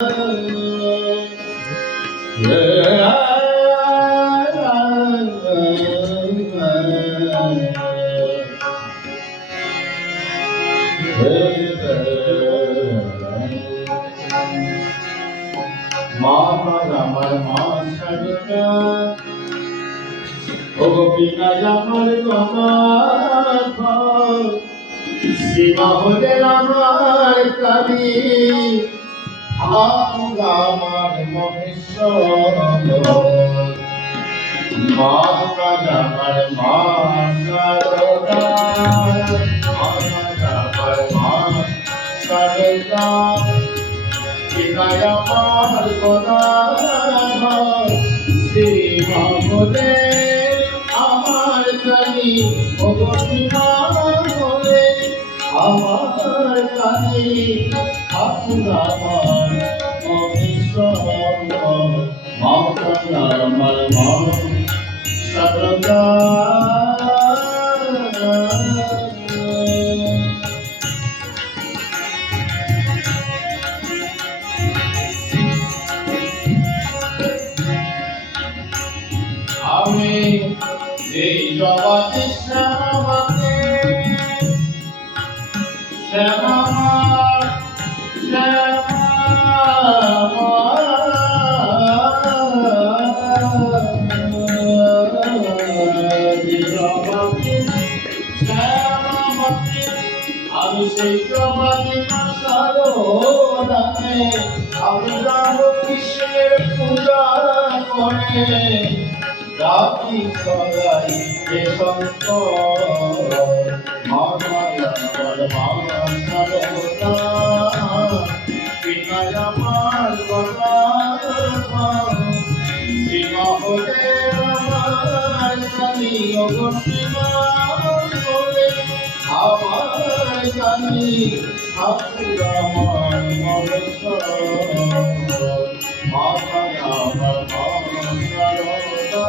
আমার মা সারদা ও গোপীনাথ আমার গমাথ সীমা হলে আমার কালী আমার মহেশ্বর মা আমার মা সারদা আমার মা সারদা আমার গদা সীমা হলে আমার কালী ভগবতীমা হলে আমার কালী আমার মহেশ্বর মা আমার মা সারদা আমি এই জগতে শ্যামাকে শ্যামার আমি সেই জগতে সারদাকে আমি রাম কৃষ্ণের পূজা করে রাখি সদাই এ শঙ্কর আমার মা সারদা পিতায় আমার গদা সীমা হলে আমার কালী অগসীমা হলে আমার কালী ঠাকুর আমার মহেশ্বর মাতা আমার মা সারদা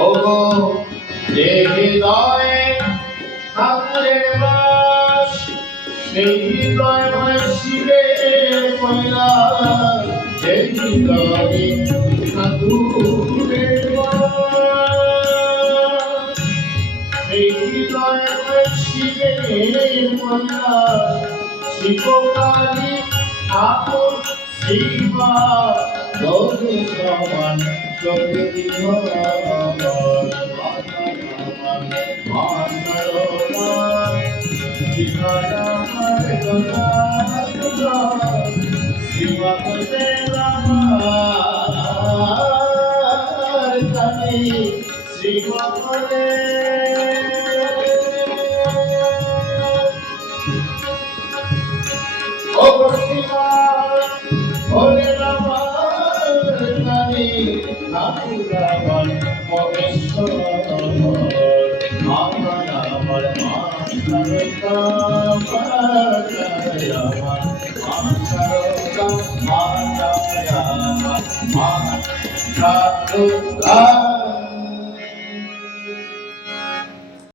ওগো যে হৃদয়ে ঠাকুরের বাস সেই হৃদয় শিবের কৈলাস সেই হৃদয়ে ঠাকুরের বাস সেই হৃদয়ে শিবের কৈলাস শিবকালী ঠাকুর শিবা লোকে সমান চোখে দিল শিবা হতে শিবা হলে ও শিবা হলে ঠাকুর আমার মহেশ্বর আমার আমার মা সারদা আমার মা সারদা মা সারদা